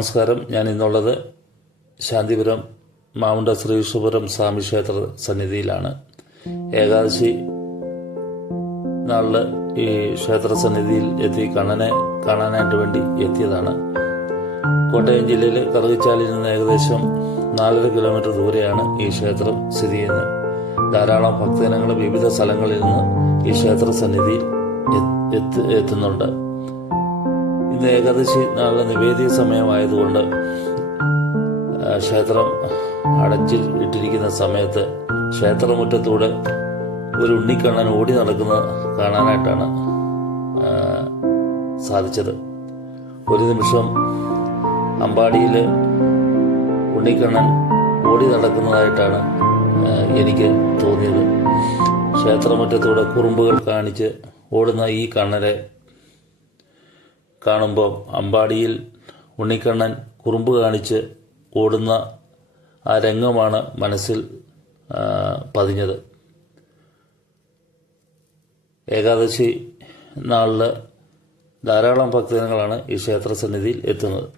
നമസ്കാരം. ഞാൻ ഇന്നുള്ളത് ശാന്തിപുരം മാമുണ്ട ശ്രീകൃഷ്ണപുരം സ്വാമി ക്ഷേത്ര സന്നിധിയിലാണ്. ഏകാദശി നാളിൽ ഈ ക്ഷേത്ര സന്നിധിയിൽ എത്തി കണ്ണനെ കാണാനായിട്ട് വേണ്ടി എത്തിയതാണ്. കോട്ടയം ജില്ലയിൽ കറുകച്ചാലിൽ നിന്ന് ഏകദേശം 4.5 കിലോമീറ്റർ ദൂരെയാണ് ഈ ക്ഷേത്രം സ്ഥിതി ചെയ്യുന്നത്. ധാരാളം ഭക്തജനങ്ങൾ വിവിധ സ്ഥലങ്ങളിൽ നിന്ന് ഈ ക്ഷേത്ര സന്നിധിയിൽ എത്തുന്നുണ്ട്. ഇന്ന് ഏകാദശി നാളിലെ നിവേദ്യ സമയമായതുകൊണ്ട് ക്ഷേത്രം അടച്ചിൽ ഇട്ടിരിക്കുന്ന സമയത്ത് ക്ഷേത്രമുറ്റത്തൂടെ ഒരു ഉണ്ണിക്കണ്ണൻ ഓടി നടക്കുന്നത് കാണാനായിട്ടാണ് സാധിച്ചത്. ഒരു നിമിഷം അമ്പാടിയിൽ ഉണ്ണിക്കണ്ണൻ ഓടി നടക്കുന്നതായിട്ടാണ് എനിക്ക് തോന്നിയത്. ക്ഷേത്രമുറ്റത്തൂടെ കുറുമ്പുകൾ കാണിച്ച് ഓടുന്ന ഈ കണ്ണനെ കാണുമ്പോൾ അമ്പാടിയിൽ ഉണ്ണിക്കണ്ണൻ കുറുമ്പ് കാണിച്ച് ഓടുന്ന ആ രംഗമാണ് മനസ്സിൽ പതിഞ്ഞത്. ഏകാദശി നാളിൽ ധാരാളം ഭക്തജനങ്ങളാണ് ഈ ക്ഷേത്ര സന്നിധിയിൽ എത്തുന്നത്.